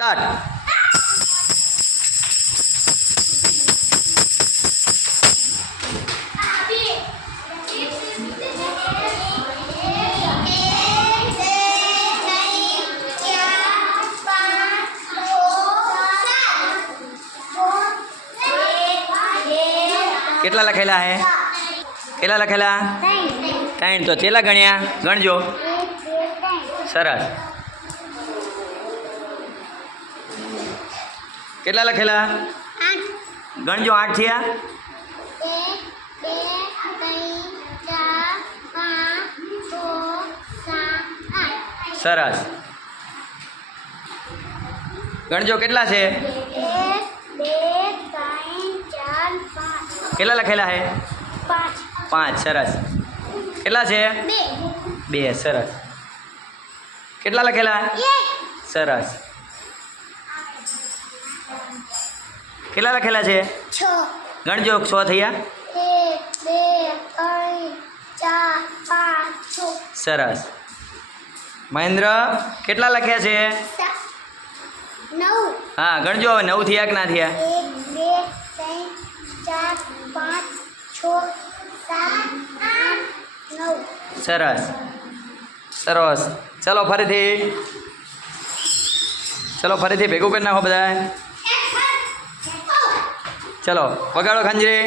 Start. કેટલા લખેલા હે? કેટલા લખેલા? 3. તો ચેલા ગણ્યા? ગણજો. સરસ. કેટલા લખેલા? 8. ગણજો. 8 થયા. 1 2 3 4 5 6 7 8. સરસ. ગણજો કેટલા છે? 1 2 3 4 5. કેટલા લખેલા હે? 5. 5. સરસ. કેટલા છે? 2 2. સરસ. કેટલા લખેલા? 1. સરસ. કેટલા લખેલા છે? 6. ગણજો. 6 થયા. 1 2 3 4 5 6. સરસ. મહેન્દ્ર કેટલા લખ્યા છે? 9. હા, ગણજો. હવે 9 થયા કે ના થયા? 1 2 3 4 5 6 7 8 9. સરસ. સરસ. ચલો ફરીથી. ચલો ફરીથી ભેગું કરી નાખો બધા. ચલો વગાડો ખંજરી.